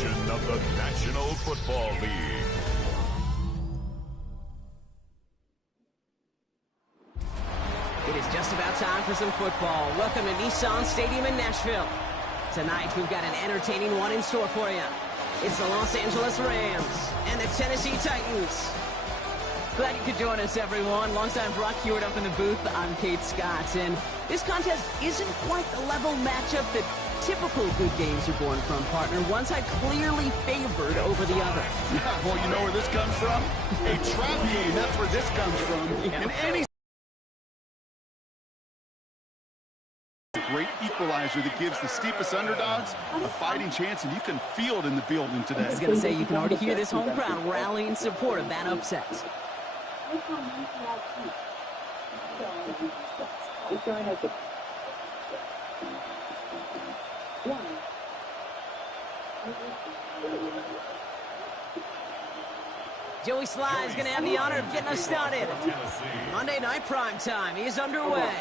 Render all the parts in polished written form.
edition of the National Football League. It is just about time for some football. Welcome to Nissan Stadium in Nashville. Tonight, we've got an entertaining one in store for you. It's the Los Angeles Rams and the Tennessee Titans. Glad you could join us, everyone. Alongside Brock Hewitt up in the booth, I'm Kate Scott. And this contest isn't quite the level matchup that typical good games are born from, partner. One side clearly favored over the other. Yeah, well, you know where this comes from? A trap game. That's where this comes from. Yeah. And any great equalizer that gives the steepest underdogs a fighting chance, and you can feel it in the building today. I was going to say, you can already hear this home crowd rallying in support of that upset. Joey Sly is going to have the honor of getting us started. Monday night prime time is underway.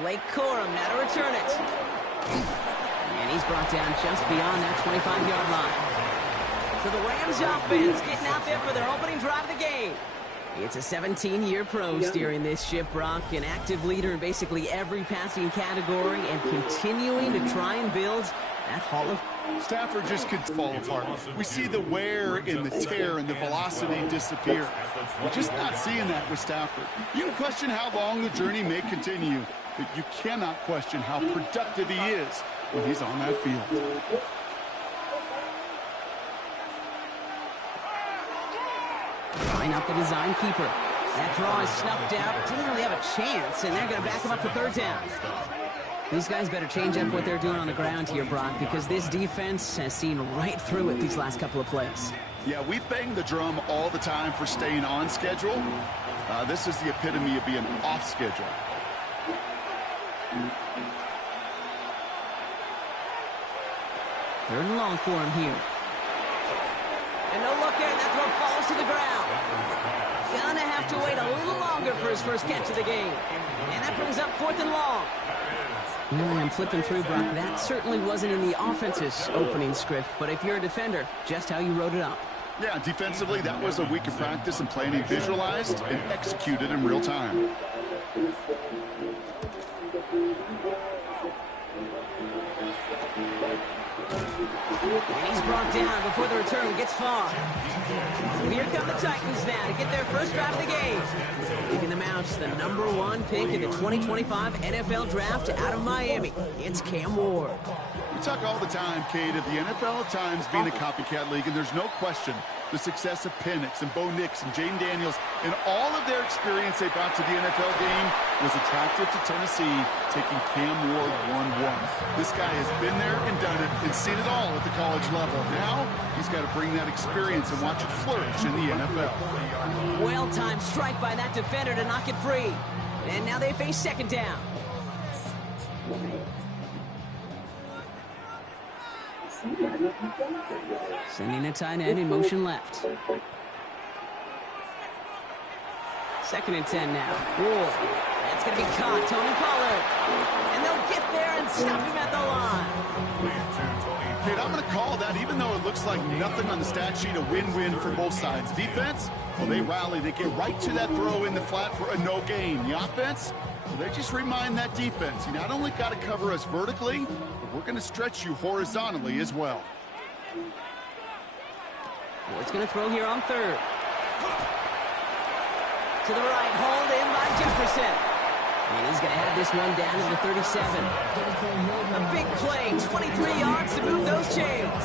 Blake Corum now to return it. And he's brought down just beyond that 25-yard line. So the Rams offense getting out there for their opening drive of the game. It's a 17-year pro steering this ship, Brock, an active leader in basically every passing category and continuing to try and build that Hall of... Stafford just could fall apart. We see the wear and the tear and the velocity disappear. We're just not seeing that with Stafford. You can question how long the journey may continue, but you cannot question how productive he is when he's on that field. Line up the design keeper. That draw is snuffed out. Didn't really have a chance, and they're going to back him up for third down. These guys better change up what they're doing on the ground here, Brock, because this defense has seen right through it these last couple of plays. Yeah, we bang the drum all the time for staying on schedule. This is the epitome of being off schedule. Third and long for him here. And no look there, and that throw falls to the ground. Gonna have to wait a little longer for his first catch of the game. And that brings up fourth and long. Really, I'm flipping through, Brock. That certainly wasn't in the offense's opening script, but if you're a defender, just how you wrote it up. Yeah, defensively, that was a week of practice and planning visualized and executed in real time. And he's brought down before the return gets far. So here come the Titans now to get their first drive of the game. Picking them out, the #1 pick in the 2025 NFL Draft out of Miami. It's Cam Ward. We talk all the time, Kate, of the NFL at times being a copycat league, and there's no question the success of Penix and Bo Nix and Jane Daniels and all of their experience they brought to the NFL game was attractive to Tennessee, taking Cam Ward 1-1. This guy has been there and done it and seen it all at the college level. Now he's got to bring that experience and watch it flourish in the NFL. Well-timed strike by that defender to knock it free. And now they face second down. Sending a tight end in motion left. Second and 10 now. Ward. That's going to be caught. Tony Pollard. And they'll get there and stop him at the line. Kate, I'm going to call that, even though it looks like nothing on the stat sheet, a win-win for both sides. Defense, well, they rally. They get right to that throw in the flat for a no gain. The offense, well, they just remind that defense, you not only got to cover us vertically, but we're going to stretch you horizontally as well. Ward's going to throw here on third. To the right, hauled in by Jefferson. And he's going to have this one down to the 37. A big play, 23 yards to move those chains.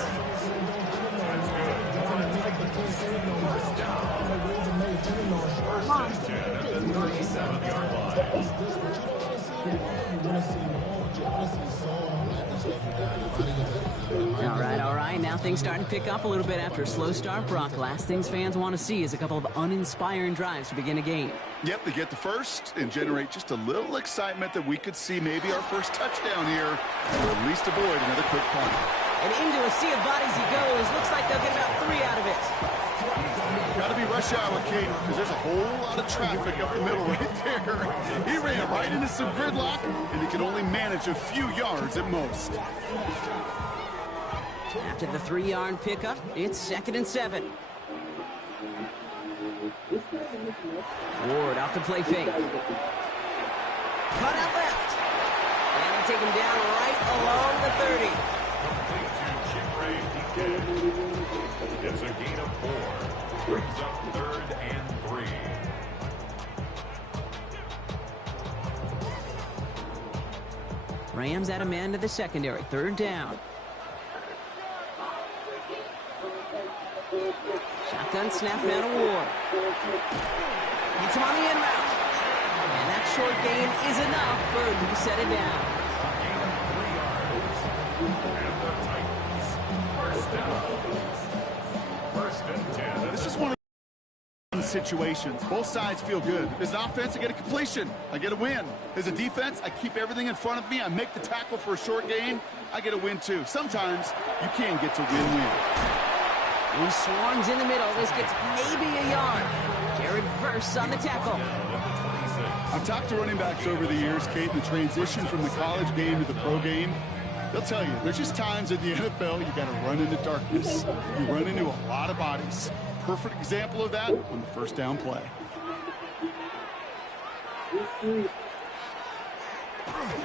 All right. Now things starting to pick up a little bit after a slow start, Brock. Last things fans want to see is a couple of uninspiring drives to begin a game. Yep, they get the first and generate just a little excitement that we could see maybe our first touchdown here, or at least avoid another quick punt. And into a sea of bodies he goes. Looks like they'll get about 3 out of it. Got to be rush hour, Kate, because there's a whole lot of traffic up the middle right there. He ran right into some gridlock, and he can only manage a few yards at most. After the 3-yard pickup, it's 2nd and 7. Ward off the play fake. Cut out left. And they take him down right along the 30. It's a gain of 4. Brings up 3rd and 3. Rams add a man to the secondary. 3rd down. Shotgun snap now to Ward. Gets him on the in route. And that short gain is enough for him to set it down. This is one of the situations. Both sides feel good. As an offense, I get a completion. I get a win. As a defense, I keep everything in front of me. I make the tackle for a short gain. I get a win, too. Sometimes you can get to win-win. He swarms in the middle. This gets maybe a yard. Jared Verse on the tackle. I've talked to running backs over the years, Kate, in the transition from the college game to the pro game. They'll tell you, there's just times in the NFL you got to run into darkness. You run into a lot of bodies. Perfect example of that on the 1st down play.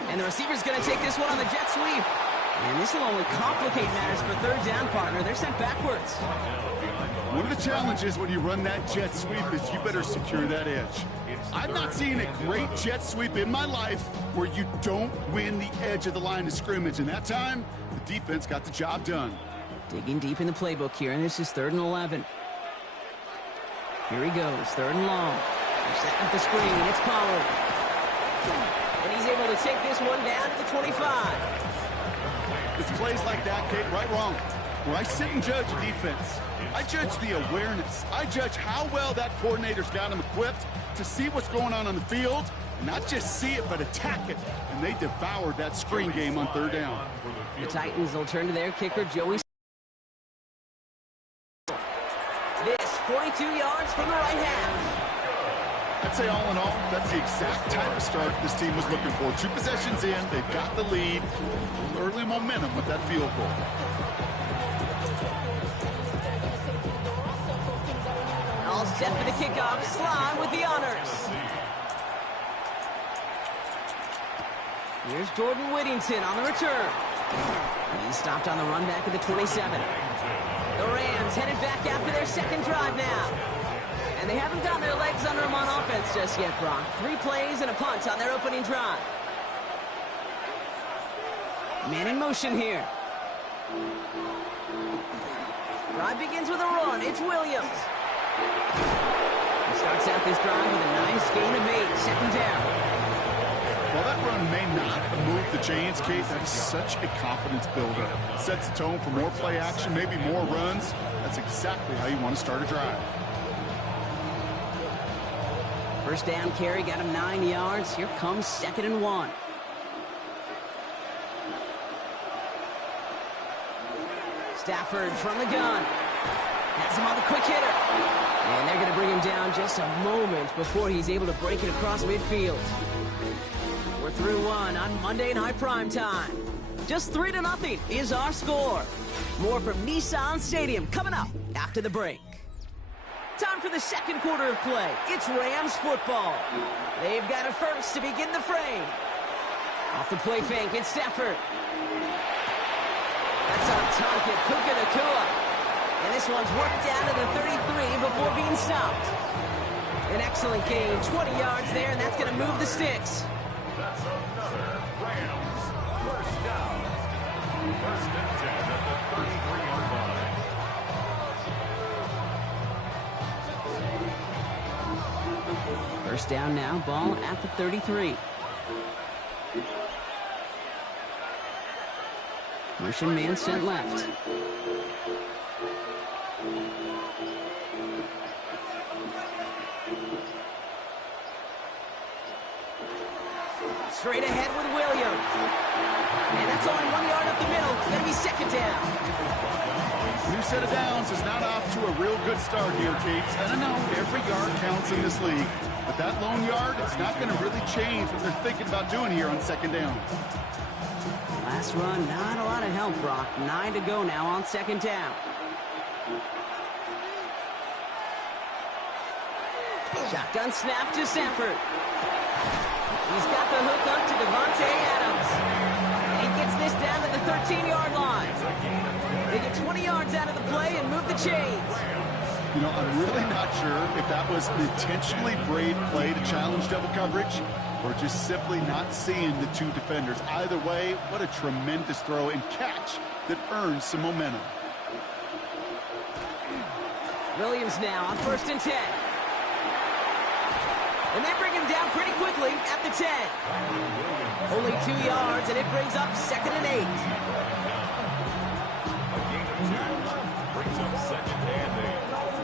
And the receiver's going to take this one on the jet sweep. And this will only complicate matters for 3rd down, partner. They're sent backwards. One of the challenges when you run that jet sweep is you better secure that edge. I've not seen a great jet sweep in my life where you don't win the edge of the line of scrimmage. And that time, the defense got the job done. Digging deep in the playbook here, and this is 3rd and 11. Here he goes, 3rd and long. They're setting up the screen. It's Pollard. And he's able to take this one down to the 25. It's plays like that, Kate, right, wrong. Where I sit and judge a defense, I judge the awareness. I judge how well that coordinator's got him equipped to see what's going on the field, and not just see it, but attack it. And they devoured that screen game on 3rd down. The Titans will turn to their kicker, Joey. This 42 yards from the right half. I'd say all in all, that's the exact type of start this team was looking for. 2 possessions in, they've got the lead. Early momentum with that field goal. All set for the kickoff. Slime with the honors. Here's Jordan Whittington on the return. He's stopped on the run back at the 27. The Rams headed back after their 2nd drive now. And they haven't gotten their legs under them on offense just yet, Brock. 3 plays and a punt on their opening drive. Man in motion here. Drive begins with a run. It's Williams. He starts out this drive with a nice gain of 8. 2nd down. While that run may not move the chains, Kate, that is such a confidence builder. Sets the tone for more play action, maybe more runs. That's exactly how you want to start a drive. 1st down carry got him 9 yards. Here comes 2nd and 1. Stafford from the gun. Has him on the quick hitter. And they're going to bring him down just a moment before he's able to break it across midfield. We're through 1 on Monday Night Prime Time. Just 3-0 is our score. More from Nissan Stadium coming up after the break. Time for the 2nd quarter of play. It's Rams football. They've got it first to begin the frame. Off the play fake, it's Stafford. That's on target, Puka Nacua. And this one's worked down to the 33 before being stopped. An excellent gain, 20 yards there, and that's going to move the sticks. That's another Rams 1st down. 1st and 10 at the 33-yard line. 1st down now, ball at the 33. Motion man sent left. Straight ahead with Williams. And that's only 1 yard up the middle. It's going to be 2nd down. New set of downs is not off to a real good start here, Kate. And I know every yard counts in this league, but that lone yard is not going to really change what they're thinking about doing here on 2nd down. Last run, not a lot of help, Brock. 9 to go now on second down. Shotgun snap to Sanford. He's got the hook up to Devontae Adams. And he gets this down to the 13-yard line. They get 20 yards out of the play and move the chains. You know, I'm really not sure if that was an intentionally brave play to challenge double coverage or just simply not seeing the two defenders. Either way, what a tremendous throw and catch that earns some momentum. Williams now on 1st and 10. And they bring him down pretty quickly at the 10. Only 2 yards, and it brings up 2nd and 8. Brings up 2nd and 8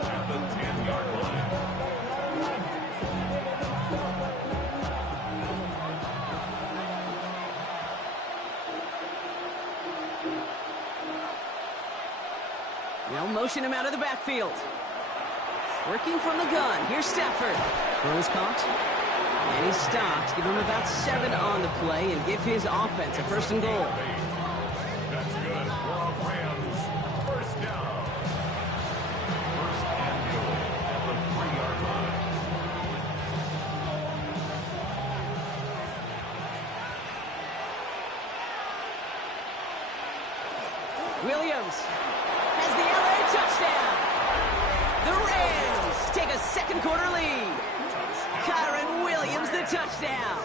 at the 10-yard line. They'll motion him out of the backfield. Working from the gun. Here's Stafford. Throws caught. And he's stopped. Give him about 7 on the play and give his offense a 1st and goal. That's good for Rams. 1st down. 1st and goal at the 3-yard line. Williams has the LA touchdown. The Rams take a 2nd quarter lead. Kyron Williams the touchdown.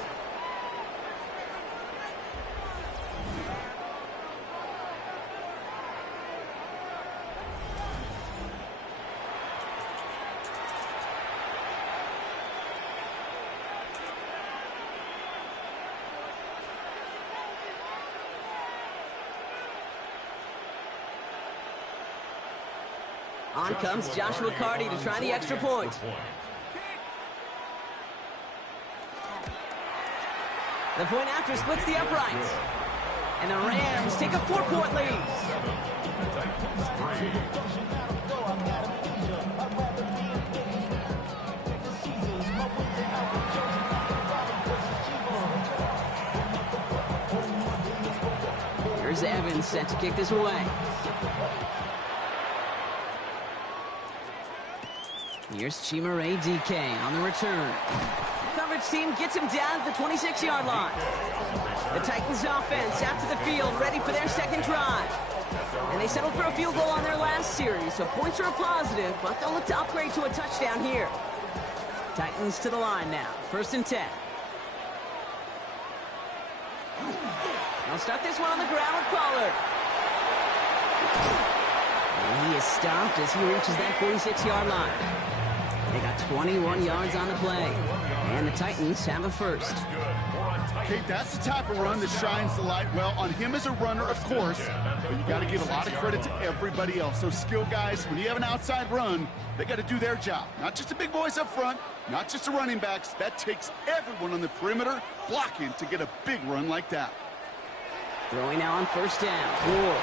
On comes Joshua Carty to try the extra point. The point after splits the uprights. And the Rams take a 4-point lead. Here's Evans set to kick this away. Here's Chimere DK on the return. Coverage team gets him down at the 26-yard line. The Titans offense out to the field, ready for their 2nd drive. And they settled for a field goal on their last series, so points are a positive, but they'll look to upgrade to a touchdown here. Titans to the line now, 1st and 10. They'll start this one on the ground with Pollard. And he is stopped as he reaches that 46-yard line. They got 21 yards on the play. And the Titans have a 1st. Okay, that's the type of run that shines the light well on him as a runner, of course. But you got to give a lot of credit to everybody else. Those skill guys, when you have an outside run, they got to do their job. Not just the big boys up front, not just the running backs. That takes everyone on the perimeter blocking to get a big run like that. Throwing now on 1st down. Ward.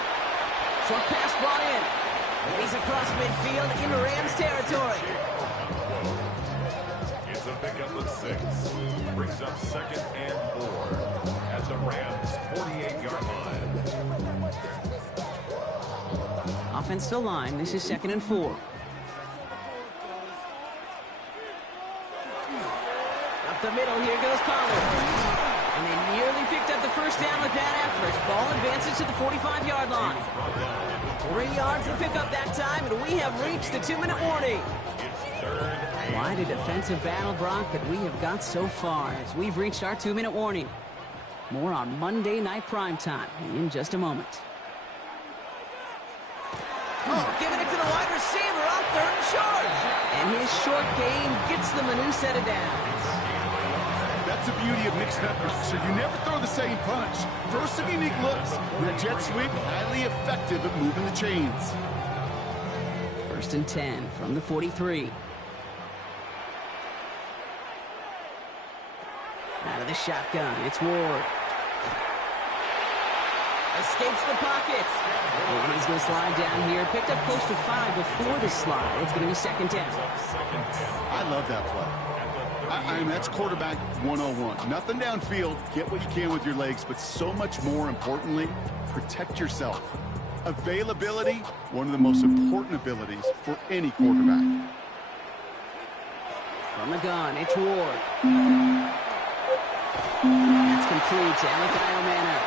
Short pass brought in. He's across midfield into Rams territory. It's a pickup of 6. Brings up 2nd and 4 at the Rams 48-yard line. Offense to line. This is 2nd and 4. Up the middle, here goes Pollard. And they nearly picked up the 1st down with that effort. Ball advances to the 45-yard line. 3 yards to pick up that time, and we have reached the 2-minute warning. Quite a defensive battle, Brock, that we have got so far as we've reached our 2-minute warning. More on Monday Night Primetime in just a moment. Oh, giving it to the wide receiver on 3rd and short. And his short game gets them a new set of downs. That's the beauty of mixed numbers. So you never throw the same punch. Throw some unique looks. With a jet sweep, highly effective at moving the chains. 1st and 10 from the 43. Out of the shotgun, it's Ward. Escapes the pocket. And he's going to slide down here. Picked up close to 5 before the slide. It's going to be 2nd down. I love that play. I mean, that's quarterback 101. Nothing downfield. Get what you can with your legs, but so much more importantly, protect yourself. Availability, one of the most important abilities for any quarterback. From the gun, it's Ward. That's complete to Alakayo Manor.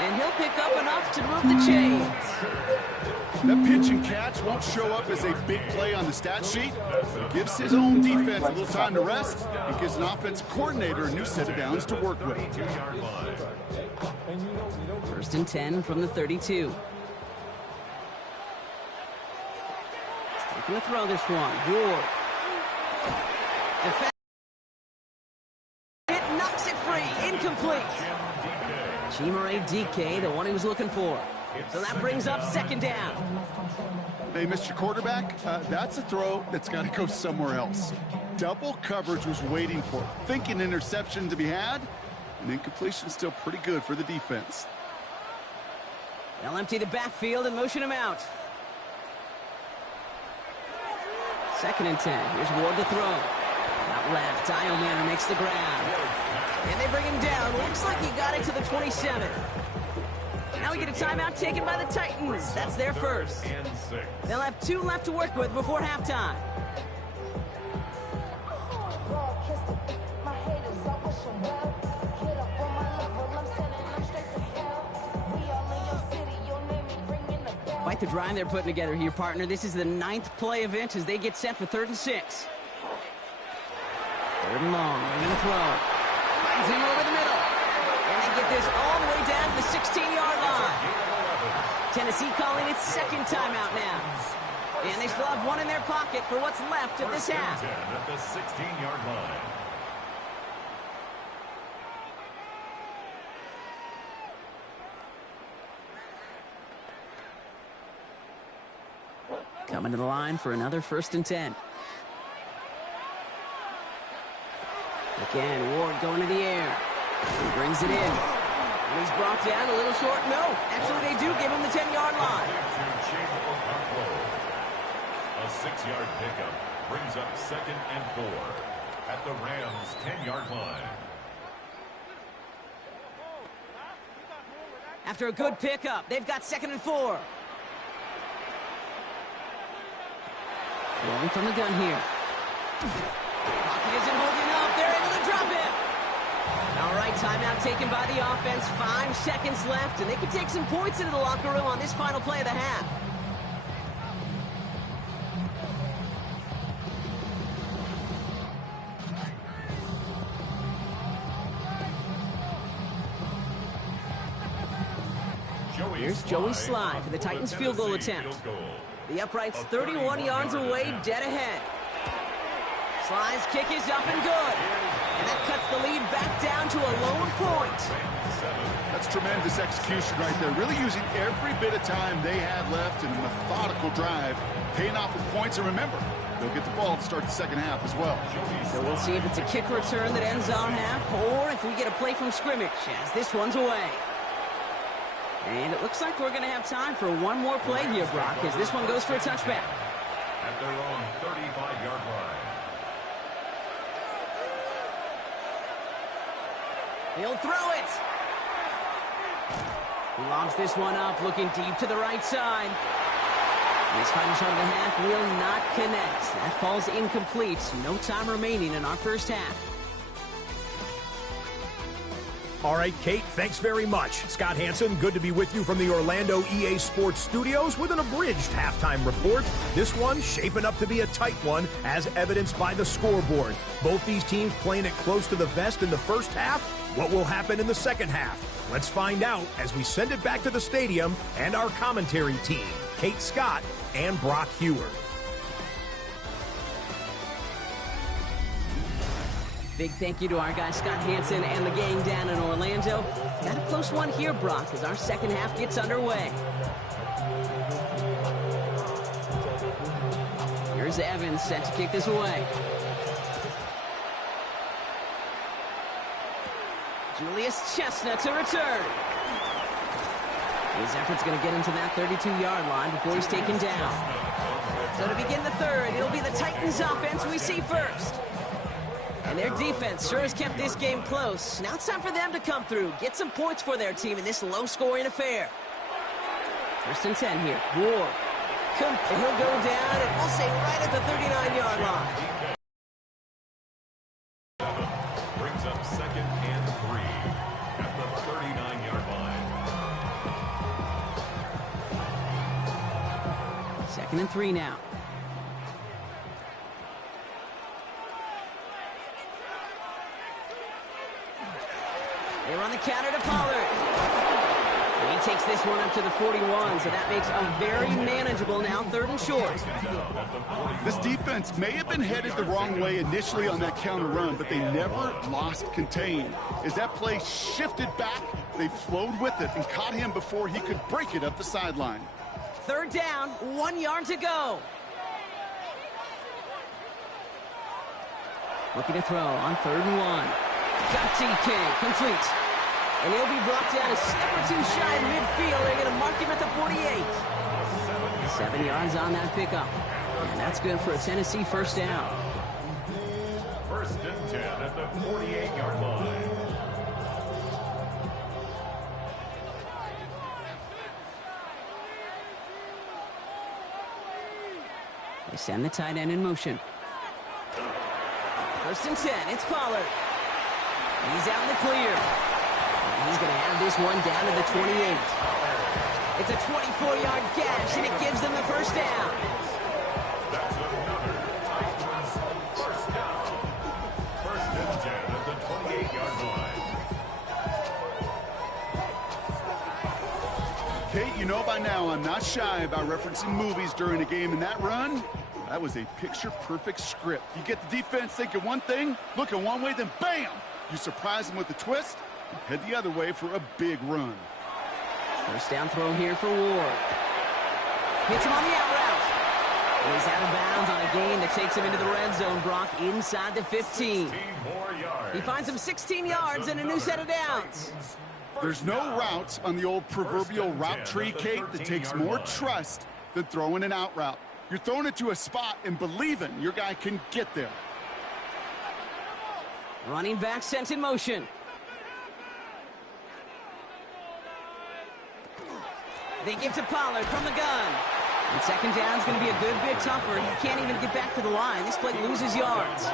And he'll pick up enough to move the chains. That pitch and catch won't show up as a big play on the stat sheet, but it gives his own defense a little time to rest and gives an offensive coordinator a new set of downs to work with. 32-yard line. 1st and 10 from the 32. Taking to throw this one. Ward. Defense. It knocks it free. Incomplete. Chimere DK, the one he was looking for. So that brings up 2nd down. Hey, Mr. Quarterback, that's a throw that's got to go somewhere else. Double coverage was waiting for it. Thinking interception to be had, and incompletion still pretty good for the defense. They'll empty the backfield and motion him out. 2nd and 10. Here's Ward to throw. Out left, Io Manor makes the grab. And they bring him down. Looks like he got it to the 27. Now we get a timeout taken by the Titans. That's their first. They'll have 2 left to work with before halftime. Quite the drive they're putting together here, partner. This is the 9th play event as they get set for 3rd and 6. 3rd and long. They're going to throw. Finds him over the middle. And they get this all the way down to the 16-yard line. Tennessee calling its 2nd timeout now. And they still have 1 in their pocket for what's left of this half. At the 16-yard line. Coming to the line for another 1st and 10. Again, Ward going to the air. He brings it in. And he's brought down a little short. No, actually they do give him the 10-yard line. A 6-yard pickup brings up 2nd and 4 at the Rams' 10-yard line. After a good pickup, they've got 2nd and 4. Rolling from the gun here. Pocket isn't holding up. They're able to drop it. All right, timeout taken by the offense. 5 seconds left, and they can take some points into the locker room on this final play of the half. Here's Joey Slye for the Titans' field goal attempt. The upright's 31 yards away, dead ahead. Slye's kick is up and good. And that cuts the lead back down to a lone point. That's tremendous execution right there. Really using every bit of time they had left in a methodical drive, paying off with points. And remember, they'll get the ball to start the 2nd half as well. So we'll see if it's a kick return that ends our half, or if we get a play from scrimmage as this one's away. And it looks like we're going to have time for one more play here, Brock, as this one goes for a touchback. At their own 35-yard line. He'll throw it. He lobs this one up, looking deep to the right side. This final shot of the half will not connect. That falls incomplete. No time remaining in our first half. All right, Kate, thanks very much. Scott Hansen, good to be with you from the Orlando EA Sports Studios with an abridged halftime report. This one shaping up to be a tight one, as evidenced by the scoreboard. Both these teams playing it close to the vest in the first half. What will happen in the second half? Let's find out as we send it back to the stadium and our commentary team, Kate Scott and Brock Hewer. Big thank you to our guy Scott Hansen and the gang down in Orlando. Got a close one here, Brock, as our second half gets underway. Here's Evans set to kick this away. Julius Chestnut to return. His effort's going to get him to that 32-yard line before he's taken down. So to begin the third, it'll be the Titans offense we see first. And their defense sure has kept this game close. Now it's time for them to come through, get some points for their team in this low-scoring affair. 1st and 10 here. Ward. And he'll go down, and we'll say right at the 39-yard line. Brings up 2nd and 3 at the 39-yard line. 2nd and 3 now. They run the counter to Pollard. And he takes this one up to the 41, so that makes a very manageable now 3rd and short. This defense may have been headed the wrong way initially on that counter run, but they never lost contain. As that play shifted back, they flowed with it and caught him before he could break it up the sideline. 3rd down, 1 yard to go. Looking to throw on 3rd and 1. Got TK, complete. And he'll be brought down a step or two shy of midfield. They're going to mark him at the 48. 7 yards on that pickup. And that's good for a Tennessee 1st down. 1st and 10 at the 48-yard line. They send the tight end in motion. 1st and 10, it's Pollard. He's out in the clear. And he's going to have this one down to the 28. It's a 24-yard gash, and it gives them the 1st down. That's another Titans 1st down. 1st and 10 at the 28-yard line. Kate, you know by now I'm not shy about referencing movies during a game, and that run, that was a picture-perfect script. You get the defense thinking one thing, looking one way, then bam! You surprise them with a twist, and head the other way for a big run. 1st down throw here for Ward. Hits him on the out route. And he's out of bounds on a gain that takes him into the red zone, Brock, inside the 15. 16 more yards. He finds him 16 yards and a new set of downs. There's no route on the old proverbial route tree, Kate, that takes more trust than throwing an out route. You're throwing it to a spot and believing your guy can get there. Running back sent in motion. They give to Pollard from the gun. And 2nd down's going to be a good bit tougher. He can't even get back to the line. This play loses yards.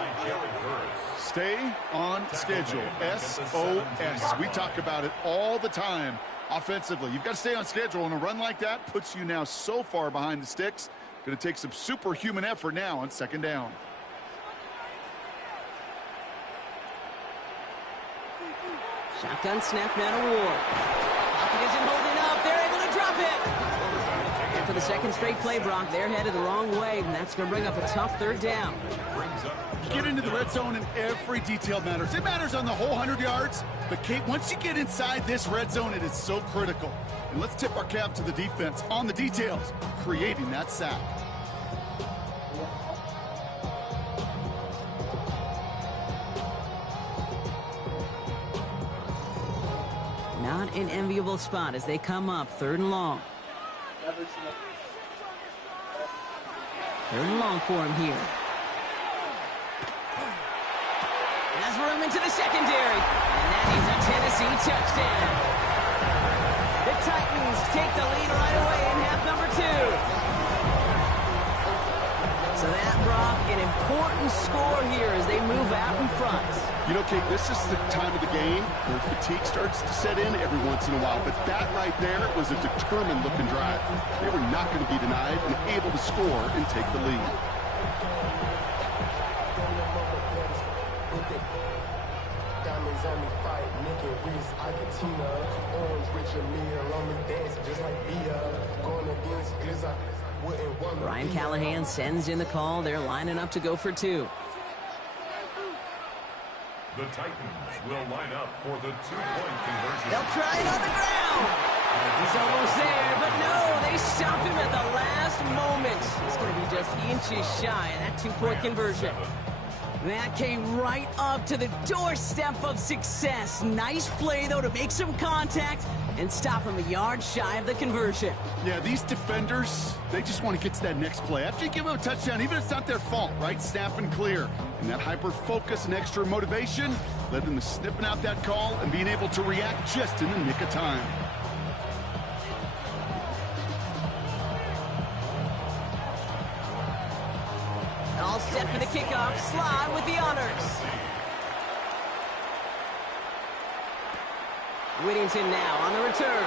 Stay on schedule. SOS. We talk about it all the time offensively. You've got to stay on schedule, and a run like that puts you now so far behind the sticks. Going to take some superhuman effort now on 2nd down. Shotgun snap now to Ward. Pocket isn't holding up. They're able to drop it. And for the 2nd straight play, Brock, they're headed the wrong way, and that's going to bring up a tough 3rd down. You get into the red zone, and every detail matters. It matters on the whole 100 yards. But, Kate, once you get inside this red zone, it is so critical. And let's tip our cap to the defense on the details, creating that sack. Not an enviable spot as they come up 3rd and long. 3rd and long for him here. Has room into the secondary, and that is a Tennessee touchdown. The Titans take the lead right away in half number 2. So that, Brock, an important score here as they move out in front. You know, Kate, this is the time of the game where fatigue starts to set in every once in a while, but that right there was a determined-looking drive. They were not going to be denied and able to score and take the lead. Diamonds on me fight, making wrist, Argentina, orange, Richard Mille, on me dancing just like Bia, going against Glizzy, wouldn't want Brian Callahan sends in the call. They're lining up to go for 2. The Titans will line up for the 2-point conversion. They'll try it on the ground. He's almost there, but no, they stop him at the last moment. He's going to be just inches shy of that 2-point conversion. That came right up to the doorstep of success. Nice play, though, to make some contact and stop him a yard shy of the conversion. Yeah, these defenders, they just want to get to that next play. After you give them a touchdown, even if it's not their fault, right? Snap and clear. And that hyper-focus and extra motivation led them to sniffing out that call and being able to react just in the nick of time. All set for the kickoff. Slide with the honors. Whittington now on the return.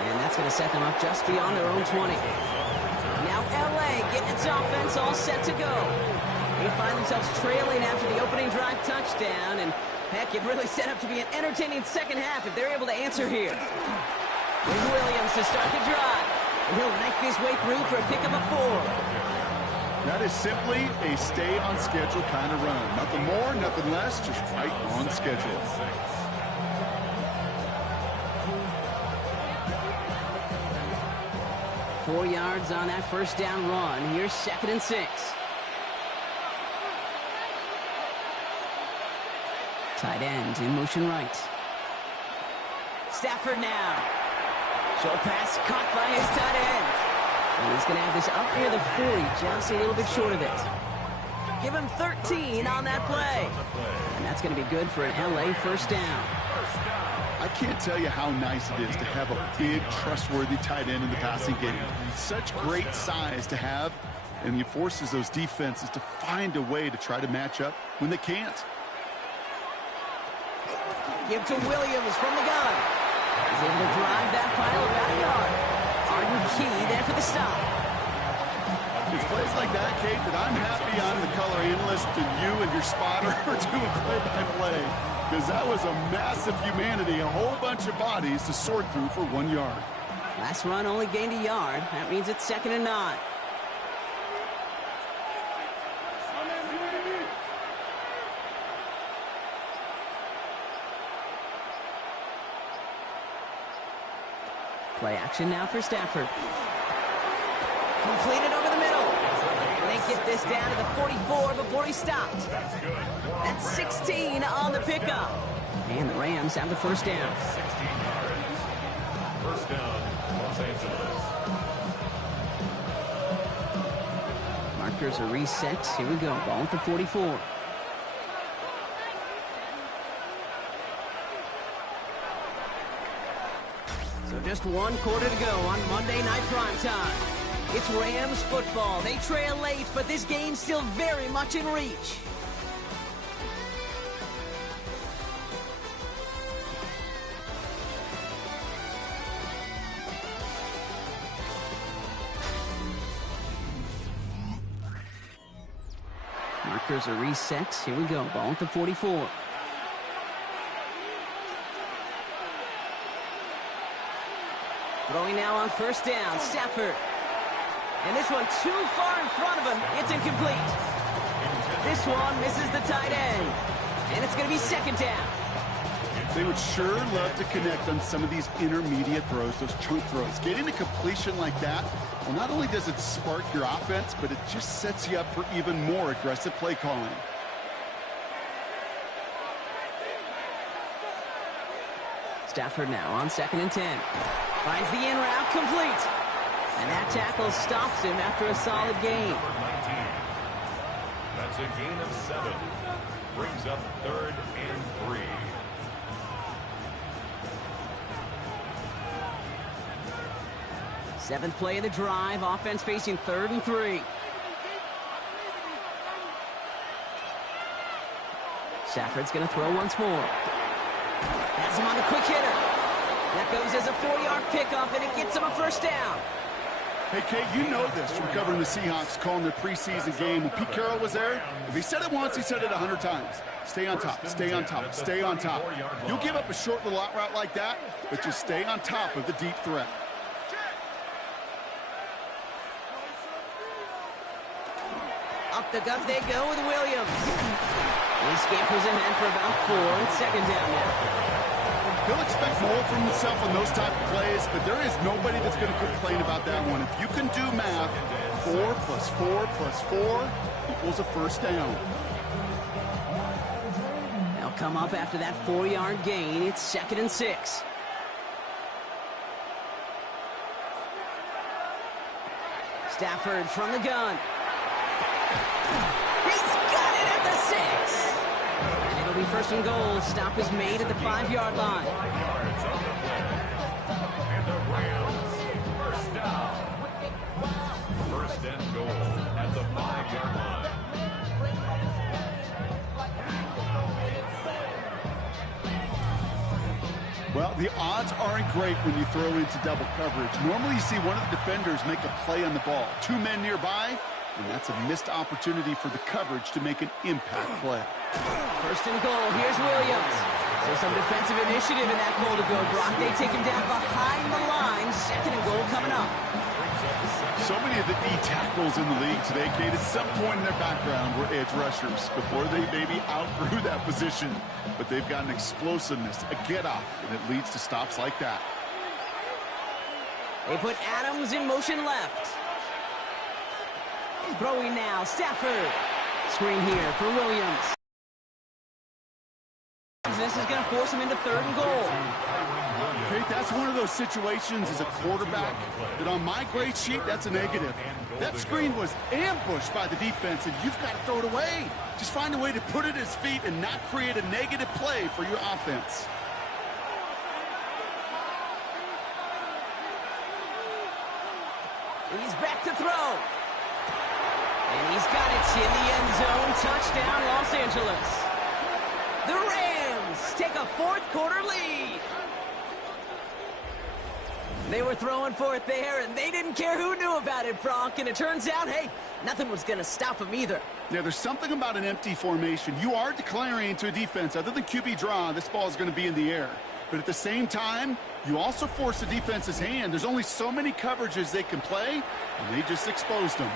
And that's going to set them up just beyond their own 20. Now LA getting its offense all set to go. They find themselves trailing after the opening drive touchdown. And heck, it really set up to be an entertaining second half if they're able to answer here. Here's Williams to start the drive. And he'll knife his way through for a pickup of 4. That is simply a stay-on-schedule kind of run. Nothing more, nothing less, just right on schedule. Four yards on that first down run. Here's 2nd and 6. Tight end in motion right. Stafford now. Short pass caught by his tight end. And he's going to have this up near the 40, just a little bit short of it. Give him 13 on that play. And that's going to be good for an LA first down. I can't tell you how nice it is to have a big, trustworthy tight end in the passing game. Such great size to have, and it forces those defenses to find a way to try to match up when they can't. Give to Williams from the gun. He's able to drive that pile about a yard. Arden Key there for the stop. It's plays like that, Kate, that I'm happy I'm the color analyst and you and your spotter are doing play-by-play. Because that was a massive humanity, a whole bunch of bodies to sort through for 1 yard. Last run only gained a yard. That means it's 2nd and 9. Play action now for Stafford. Completed over the middle. And they get this down to the 44 before he stopped. That's 16 on the pickup. And the Rams have the first down. 16 yards. First down, Los Angeles. Markers are reset. Here we go. Ball at the 44. So just 1 quarter to go on Monday Night Primetime. It's Rams football. They trail late, but this game's still very much in reach. Markers are reset. Here we go. Ball at the 44. Throwing now on first down. Stafford. And this one too far in front of him. It's incomplete. This one misses the tight end. And it's going to be 2nd down. They would sure love to connect on some of these intermediate throws, those chunk throws. Getting a completion like that, well, not only does it spark your offense, but it just sets you up for even more aggressive play calling. Stafford now on 2nd and 10. Finds the in route complete. And that tackle stops him after a solid gain. That's a gain of 7. Brings up 3rd and 3. Seventh play of the drive. Offense facing 3rd and 3. Stafford's going to throw once more. Has him on the quick hitter. That goes as a 4-yard pickup, and it gets him a first down. Hey, Kate, you know this from covering the Seahawks, calling their preseason game. When Pete Carroll was there, if he said it once, he said it 100 times. Stay on top, stay on top, stay on top. You'll give up a short little out route like that, but just stay on top of the deep threat. Up the gut they go with Williams. He scampers ahead for about 4. It's 2nd down now. He'll expect more from himself on those type of plays, but there is nobody that's going to complain about that one. If you can do math, 4 plus 4 plus 4 equals a first down. They'll come up after that 4-yard gain. It's 2nd and 6. Stafford from the gun. He's got it at the 6. And it'll be first and goal. Stop is made at the 5-yard line. 5 yards on the play. And the Rams, first down. First and goal at the 5-yard line. Well, the odds aren't great when you throw into double coverage. Normally you see one of the defenders make a play on the ball. 2 men nearby, and that's a missed opportunity for the coverage to make an impact play. First and goal. Here's Williams. So some defensive initiative in that goal to go, Brock. They take him down behind the line. Second and goal coming up. So many of the D tackles in the league today, Kate, at some point in their background were edge rushers before they maybe outgrew that position. But they've got an explosiveness, a get-off, and it leads to stops like that. They put Adams in motion left. Throwing now, Stafford. Screen here for Williams. This is going to force him into third and goal. Kate, that's one of those situations as a quarterback that on my grade sheet, that's a negative. That screen was ambushed by the defense, and you've got to throw it away. Just find a way to put it at his feet and not create a negative play for your offense. He's back to throw. And he's got it in the end zone. Touchdown, Los Angeles. The Rams take a fourth-quarter lead. They were throwing for it there, and they didn't care who knew about it, Brock. And it turns out, hey, nothing was going to stop them either. Yeah, there's something about an empty formation. You are declaring to a defense, other than QB draw, this ball is going to be in the air. But at the same time, you also force the defense's hand. There's only so many coverages they can play, and they just exposed them.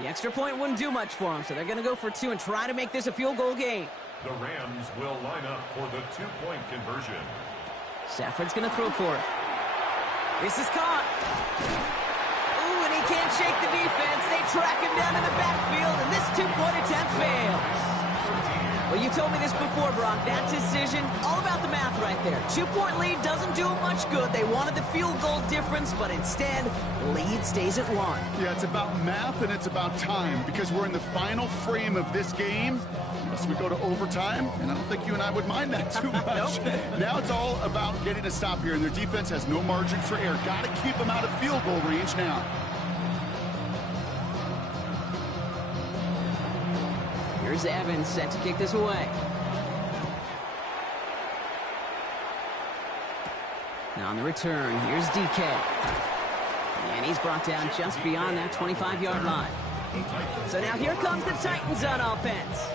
The extra point wouldn't do much for them, so they're going to go for 2 and try to make this a field goal game. The Rams will line up for the 2-point conversion. Stafford's going to throw for it. This is caught. Ooh, and he can't shake the defense. They track him down in the backfield, and this 2-point attempt fails. Well, you told me this before, Brock. That decision, all about the math right there. 2-point lead doesn't do them much good. They wanted the field goal difference, but instead, the lead stays at 1. Yeah, it's about math and it's about time because we're in the final frame of this game. Unless we go to overtime, and I don't think you and I would mind that too much. Now it's all about getting a stop here, and their defense has no margin for error. Got to keep them out of field goal range now. Here's Evans set to kick this away. Now on the return, here's DK. And he's brought down just beyond that 25-yard line. So now here comes the Titans on offense.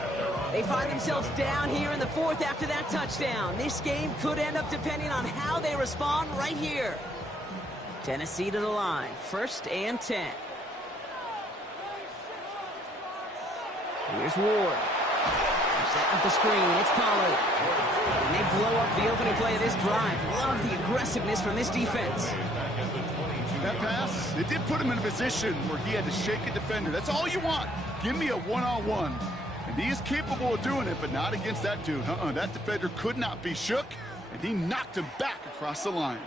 They find themselves down here in the 4th after that touchdown. This game could end up depending on how they respond right here. Tennessee to the line, 1st and 10. Here's Ward. Set up the screen. It's Pollard. And they blow up the opening play of this drive. Love the aggressiveness from this defense. That pass, it did put him in a position where he had to shake a defender. That's all you want. Give me a one-on-one. And he is capable of doing it, but not against that dude. That defender could not be shook, and he knocked him back across the line.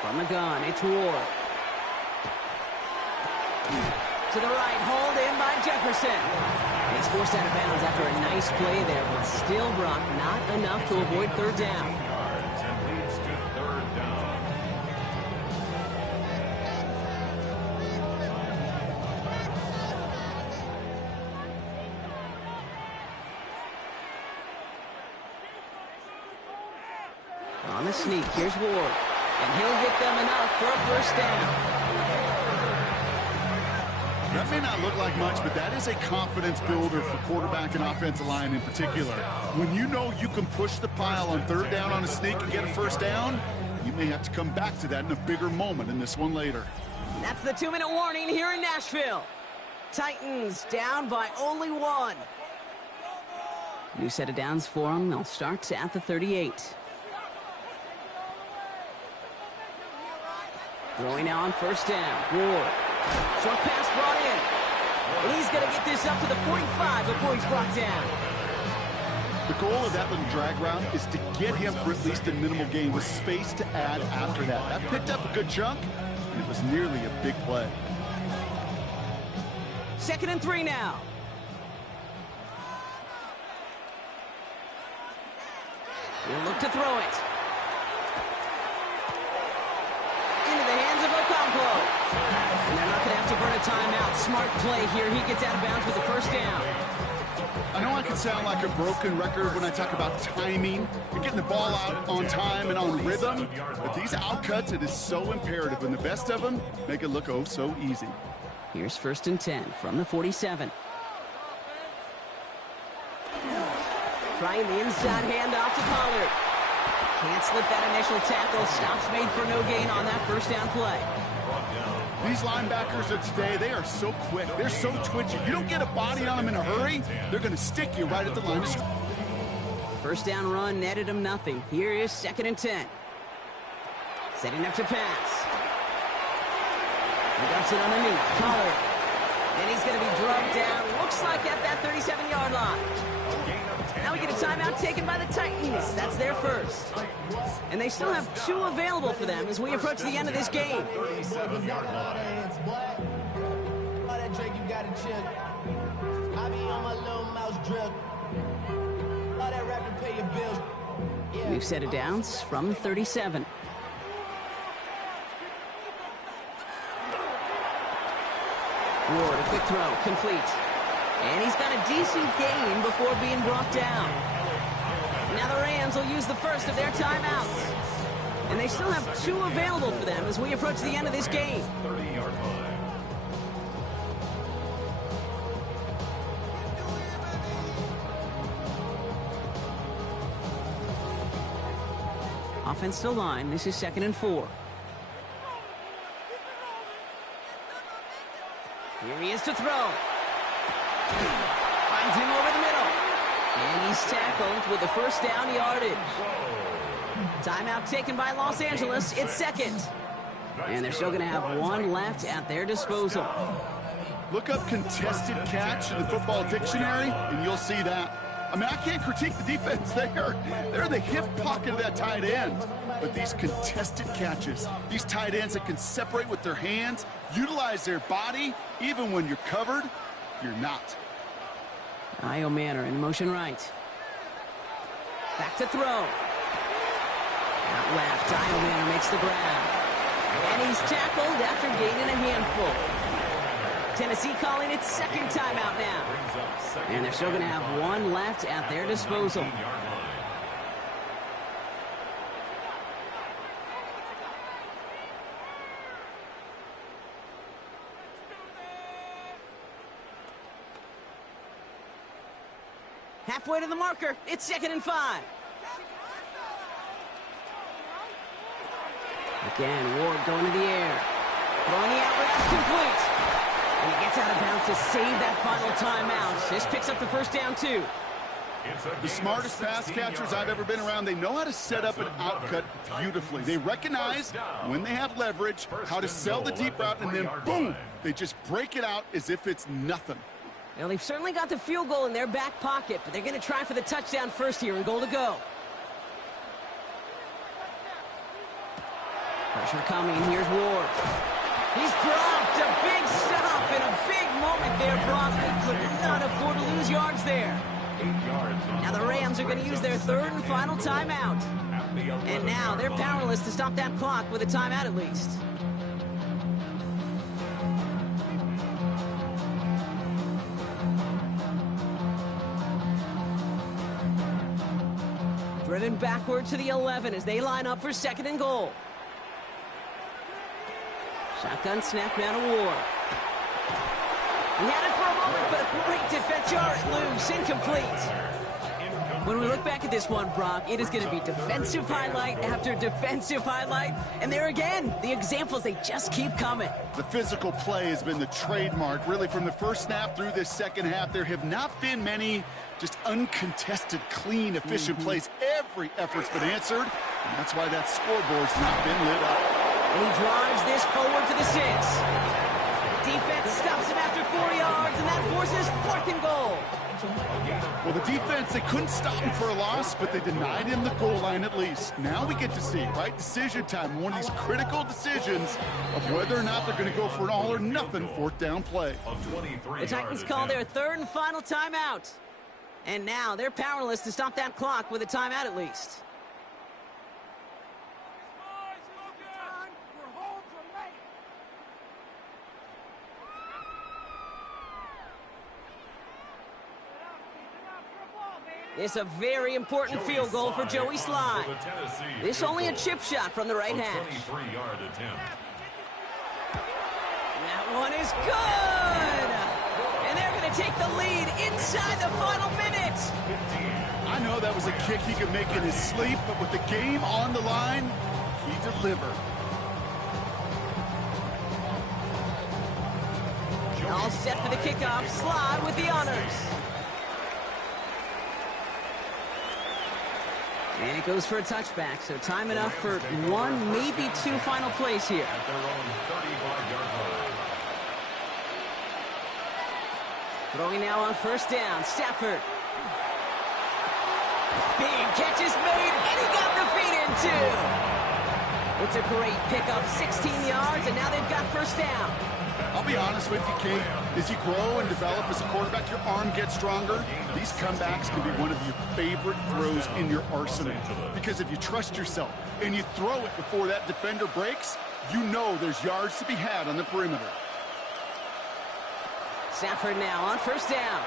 From the gun, it's Ward. To the right, hauled in by Jefferson. He's forced out of bounds after a nice play there, but still, Brock, not enough to avoid 3rd down. And leads to 3rd down. On the sneak, here's Ward. And he'll get them enough for a 1st down. That may not look like much, but that is a confidence builder for quarterback and offensive line in particular. When you know you can push the pile on 3rd down on a sneak and get a 1st down, you may have to come back to that in a bigger moment in this one later. That's the 2-minute warning here in Nashville. Titans down by only 1. New set of downs for them. They'll start at the 38. Throwing now on 1st down. Ward. Short pass brought in. And he's going to get this up to the 45 before he's brought down. The goal of that little drag route is to get him for at least a minimal gain with space to add after that. That picked up a good chunk, and it was nearly a big play. 2nd and 3 now. He'll look to throw it. Into the hands of Okonkwo. And they're not going to have to burn a timeout. Smart play here. He gets out of bounds with the first down. I know I can sound like a broken record when I talk about timing and getting the ball out on time and on rhythm, but these outcuts, it is so imperative, and the best of them make it look oh so easy. Here's 1st and 10 from the 47. Trying the inside handoff to Pollard. Can't slip that initial tackle. Stops made for no gain on that first down play. These linebackers of today, they are so quick. They're so twitchy. You don't get a body on them in a hurry, they're going to stick you right at the line of scrimmage. First down run netted him nothing. Here is 2nd and 10. Setting up to pass. He dumps it underneath. Pollard. And he's going to be drugged down. Looks like at that 37-yard line. Now we get a timeout taken by the Titans. That's their first. And they still have 2 available for them as we approach the end of this game. New set of downs from 37. Ward, a quick throw, complete. And he's got a decent gain before being brought down. Now the Rams will use the first of their timeouts. And they still have 2 available for them as we approach the end of this game. 30-yard line. Offense to line. This is 2nd and 4. Here he is to throw. Finds him over the middle. And he's tackled with the first down yardage. Timeout taken by Los Angeles. It's 2nd. And they're still going to have 1 left at their disposal. Look up contested catch in the football dictionary, and you'll see that. I mean, I can't critique the defense there. They're the hip pocket of that tight end. But these contested catches, these tight ends that can separate with their hands, utilize their body, even when you're covered, you're not. Io Manor in motion right. Back to throw. Out left, Io Manor makes the grab. And he's tackled after gaining a handful. Tennessee calling its 2nd timeout now. And they're still going to have 1 left at their disposal. Halfway to the marker. It's 2nd and 5. Again, Ward going to the air. Throwing the out route complete. And he gets out of bounds to save that final timeout. This picks up the first down, too. The smartest pass catchers I've ever been around, they know how to set up an outcut beautifully. They recognize when they have leverage, how to sell the deep route, and then boom, they just break it out as if it's nothing. Well, they've certainly got the field goal in their back pocket, but they're going to try for the touchdown first here and goal to go. Pressure coming. Here's Ward. He's dropped a big stop and a big moment there, Brock. They could not afford to lose yards there. Now the Rams are going to use their 3rd and final timeout. And now they're powerless to stop that clock with a timeout at least. Driven backward to the 11 as they line up for 2nd and goal. Shotgun snap now to Ward. He had it for a moment, but a great defense yard loose, incomplete. When we look back at this one, Brock, it is going to be defensive highlight after defensive highlight. And there again, the examples, they just keep coming. The physical play has been the trademark, really, from the first snap through this second half. There have not been many just uncontested, clean, efficient plays. Every effort's been answered, and that's why that scoreboard's not been lit up. And he drives this forward to the 6. Defense stops him after 4 yards, and that forces 4th and goal. Well, the defense, they couldn't stop him for a loss, but they denied him the goal line at least. Now we get to see, right, decision time, one of these critical decisions of whether or not they're going to go for an all-or-nothing 4th down play. The Titans call their 3rd and final timeout. And now they're powerless to stop that clock with a timeout at least. It's a very important field goal for Joey Slye. This only a chip shot from the right hash. That one is good! And they're going to take the lead inside the final minute. I know that was a kick he could make in his sleep, but with the game on the line, he delivered. All set for the kickoff. Slye with the honors. And it goes for a touchback, so time enough for 1, maybe 2 final plays here. At their own 35-yard line. Throwing now on 1st down, Stafford. Big catch is made, and he got the feet in too. It's a great pickup, 16 yards, and now they've got 1st down. I'll be honest with you, Kate. As you grow and develop as a quarterback, your arm gets stronger. These comebacks can be one of your favorite throws in your arsenal. Because if you trust yourself and you throw it before that defender breaks, you know there's yards to be had on the perimeter. Stafford now on 1st down.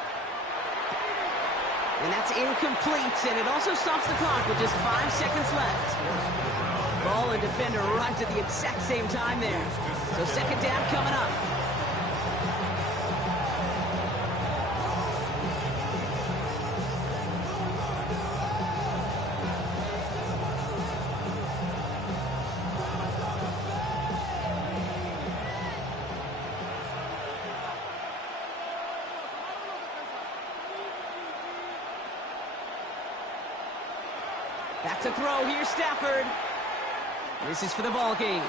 And that's incomplete, and it also stops the clock with just 5 seconds left. Ball and defender arrived at the exact same time there. So 2nd down coming up. Back to throw, here's Stafford. This is for the ball game.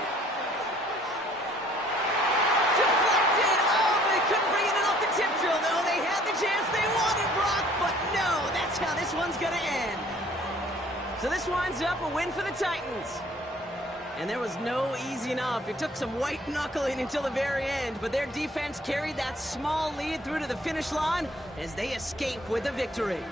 Deflected! Oh, but they couldn't bring it off the tip drill. No, they had the chance they wanted, Brock, but no, that's how this one's gonna end. So this winds up a win for the Titans. And there was no easing up. It took some white knuckling until the very end, but their defense carried that small lead through to the finish line as they escape with a victory.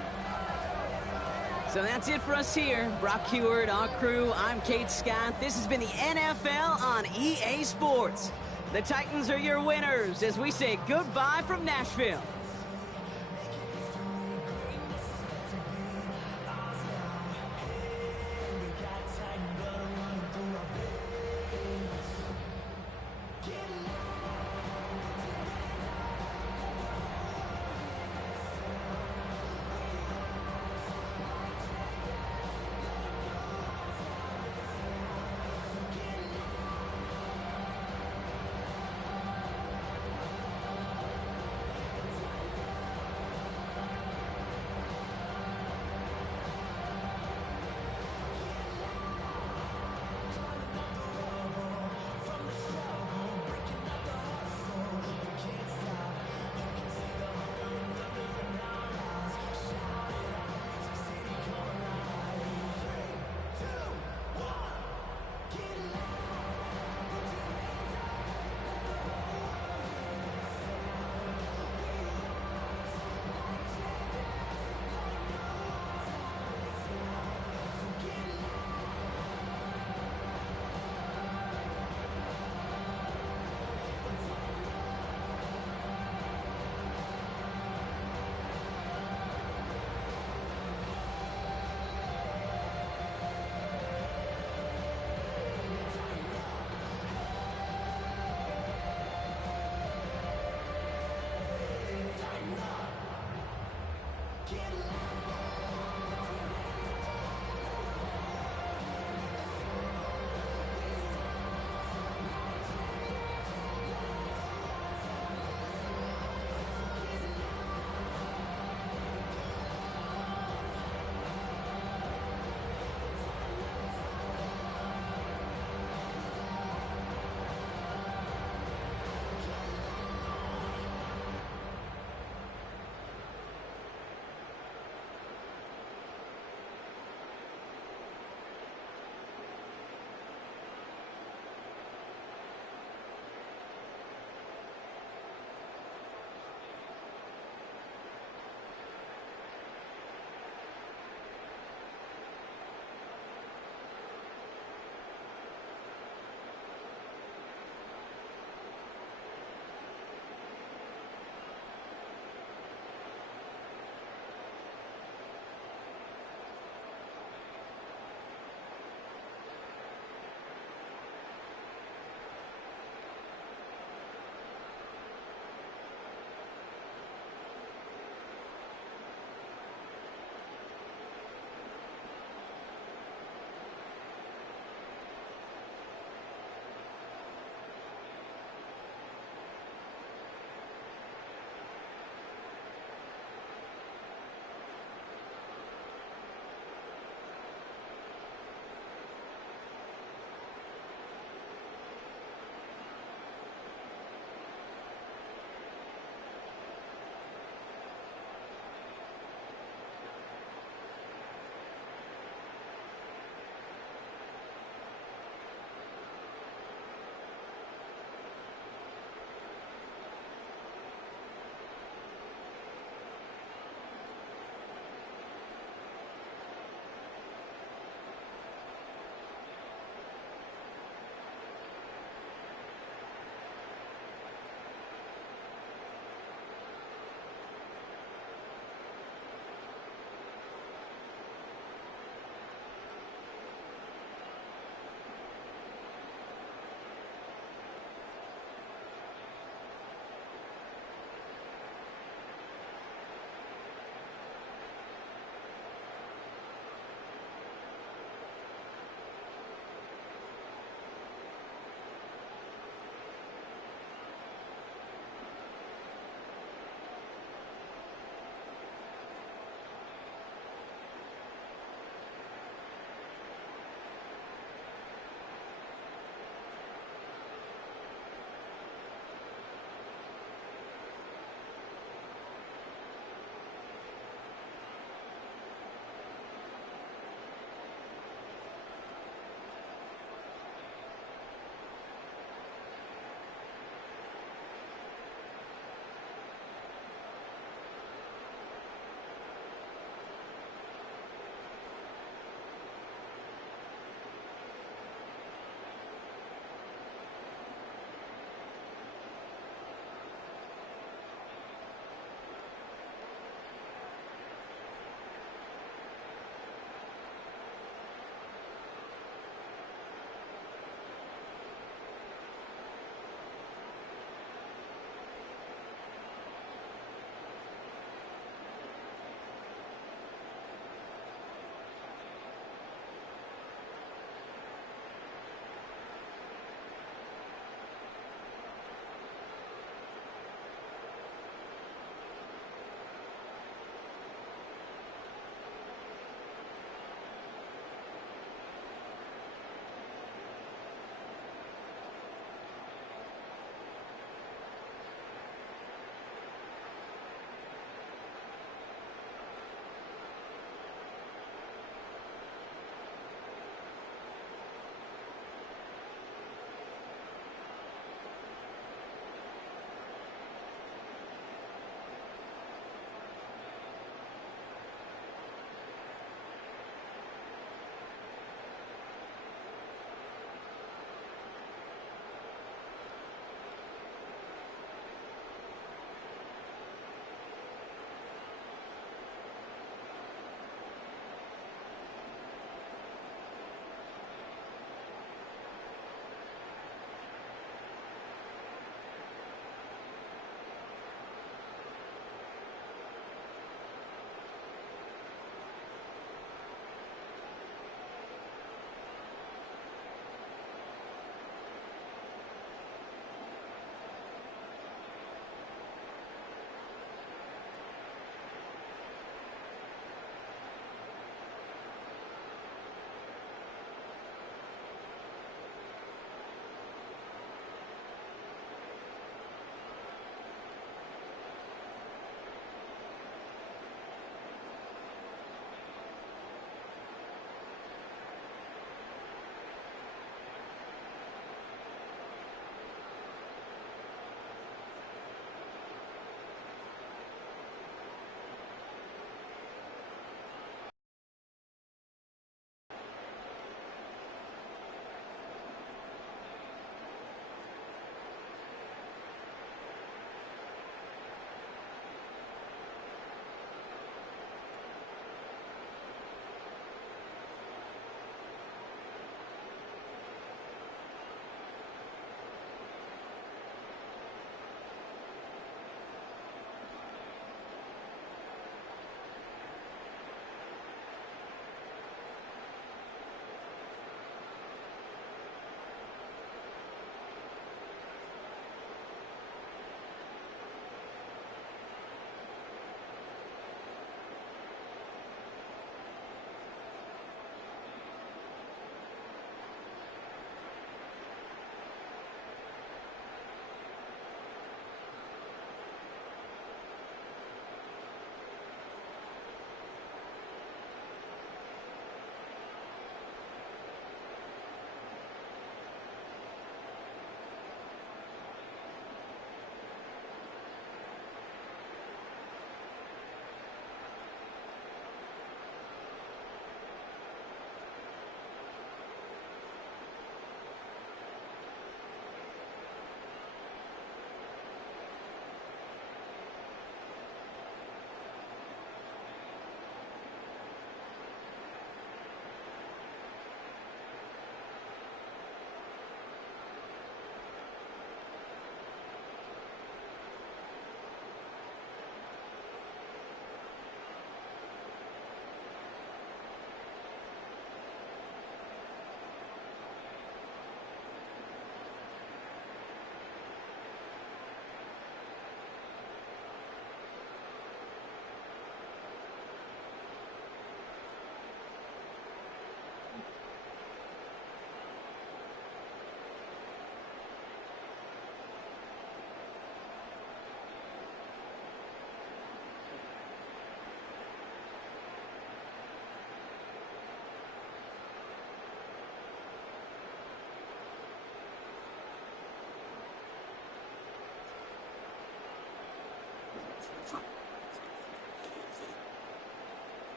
So that's it for us here. Brock Heward, our crew, I'm Kate Scott. This has been the NFL on EA Sports. The Titans are your winners as we say goodbye from Nashville.